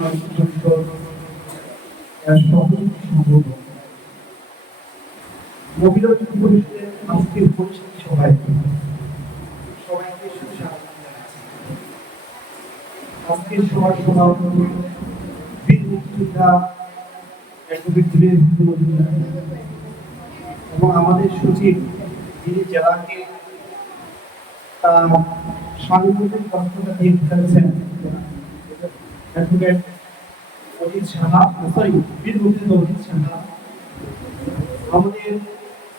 আজকের পরিস্থিতি সবাইকে সুস্বাগত জানাচ্ছি। আজকের সভার সভাপতি বীর মুক্তিযোদ্ধা এবং আমাদের সচিব যিনি জেলাকে সাংগঠনিক দক্ষতা দিয়ে ফেলেছেন অ্যাডভোকেট অজিত সাহা, বীর মুক্তিযোদ্ধা অজিত সাহা, আমাদের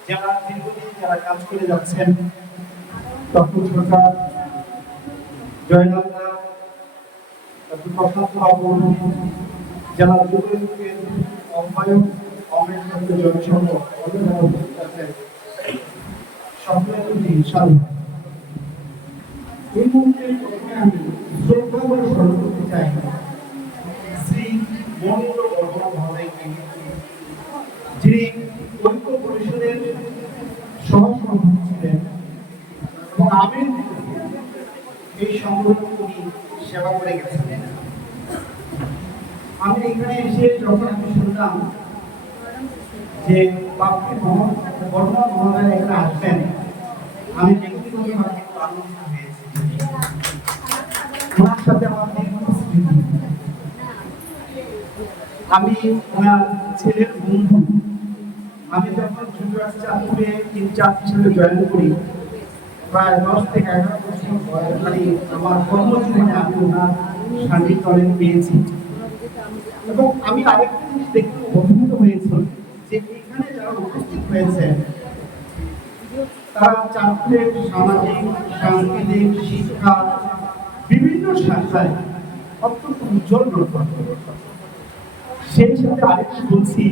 যারা দীর্ঘদিন যারা কাজ করে যাচ্ছেন তখন সরকার, জয়নালদা, প্রশান্ত বাবু, যারা যুগের আহ্বায়ক অমৃত জনসংঘ সকলের প্রতি সাধুবাদ। এই মুহূর্তে প্রথমে আমি শ্রদ্ধা করে স্মরণ করতে চাই শ্রী মহেন্দ্র বর্মা মহোদয়কে, যিনি ঐক্য পরিষদের সহসভাপতি ছিলেন এবং আমির এই সংগঠন উনি সেবা করে গেছেন। আমি এখানে এসে যখন আমি শুনলাম যে বাপি বর্মা মহোদয় এখানে আসবেন, আমি ব্যক্তিগতভাবে আনন্দিত হয়েছি। ওনার সাথে আমার স্মৃতি, আমি ওনার ছেলের বন্ধু। আমি যখন যুক্তরাষ্ট্রে চাঁদপুরে ইনচার্জ হিসেবে জয়েন করি, প্রায় 10 থেকে 11 বছর মানে আমার কর্মজীবনে আমি ওনার সান্নিধ্য অনেক পেয়েছি। এবং আমি আরেকটা জিনিস দেখতে অভিভূত হয়েছি যে এখানে যারা উপস্থিত হয়েছে তারা চাঁদপুরের সামাজিক, সাংস্কৃতিক, শিক্ষা বিভিন্ন শাখায় অত্যন্ত উজ্জ্বল রূপ। সেই সাথে আরেকটু বলছি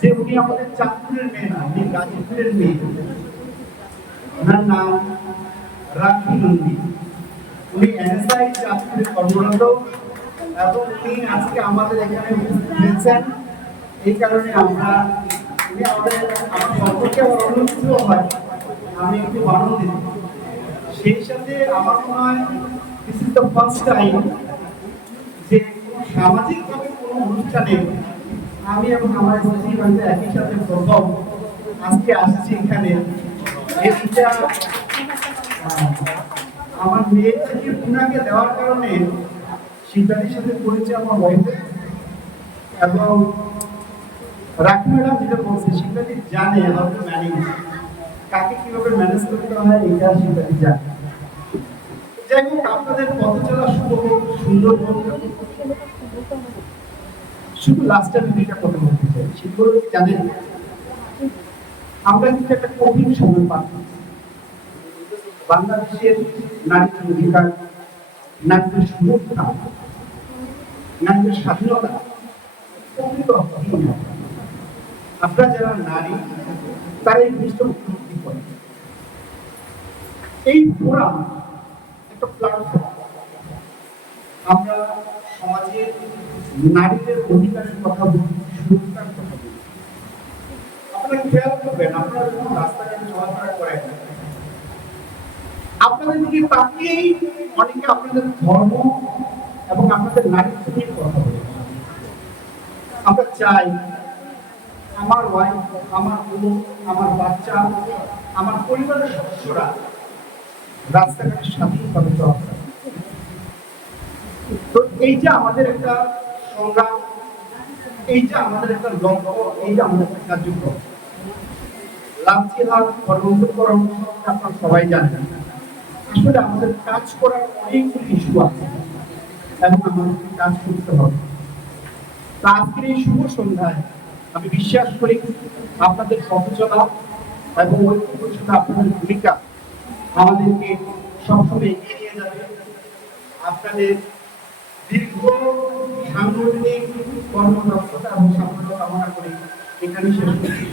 যে উনি আমাদের চাঁদপুরের মেয়ে না, উনি গাজীপুরের মেয়ে। ওনার নাম রাখি নন্দী। উনি এনএসআই চাঁদপুরে কর্মরত এবং উনি আজকে আমাদের এখানে উপস্থিত হয়েছেন। এই কারণে আমার সম্পর্কে আমার অনুভূত হয়, আমি একটু আনন্দিত। সেই সাথে আমার মনে হয় this is the first time যে সামাজিকভাবে কোনো অনুষ্ঠানে আমি এবং আমার স্ত্রী বাড়িতে একই সাথে প্রথম আজকে আসছি এখানে। এটা আমার মেয়েটাকে পুনাকে দেওয়ার কারণে শিল্পাটির সাথে পরিচয় আমার হয়েছে এবং রাখি ম্যাডাম যেটা বলছে শিল্পাটি জানে আমাকে ম্যানেজ, কাকে কিভাবে ম্যানেজ করতে হয় এটা শিল্পাটি জানে। যাই হোক, আপনাদের পথ চলা শুভ হোক, সুন্দর হোক। শুধু লাস্ট আমি দুইটা কথা বলতে চাই, সেগুলো জানেন আমরা কিন্তু একটা কঠিন সময় পাচ্ছি। বাংলাদেশের নারীদের অধিকার, নারীদের সুরক্ষা, নারীদের স্বাধীনতা প্রকৃত আপনারা যারা নারী তারা এই জিনিসটা উপলব্ধি করে। এই ফোরাম একটা প্ল্যাটফর্ম, আমরা সমাজে নারীদের অধিকারের কথা বলি, সুরক্ষার কথা বলি। আপনারা খেয়াল করবেন, আপনারা যখন রাস্তাঘাটে চলাফেরা করেন আপনাদের দিকে তাকিয়েই অনেকে আপনাদের ধর্ম এবং আপনাদের নারীত্ব নিয়ে কথা বলে। আমরা চাই আমার ওয়াইফ, আমার বউ, আমার বাচ্চা, আমার পরিবারের সদস্যরা রাস্তাঘাটে স্বাধীনভাবে চলাফেরা। তো এই যে আমাদের একটা সংগ্রাম, এই যে আমাদের একটা লক্ষ্য, এই যে আমাদের একটা কার্যক্রম, লাঞ্ছিহার গণতন্ত্রকরণ আপনারা সবাই জানেন। আসলে আমাদের কাজ করার অনেকগুলো ইস্যু আছে এবং আমাদেরকে কাজ করতে হবে। তা আজকের এই শুভ সন্ধ্যায় আমি বিশ্বাস করি আপনাদের সচেতনতা এবং ঐক্য পরিষদে আপনাদের ভূমিকা আমাদেরকে সবসময় এগিয়ে নিয়ে যাবে। আপনাদের দীর্ঘ সাংগঠনিক কর্মদক্ষতা এবং সাফল্য কামনা করে এখানে শেষ করছি।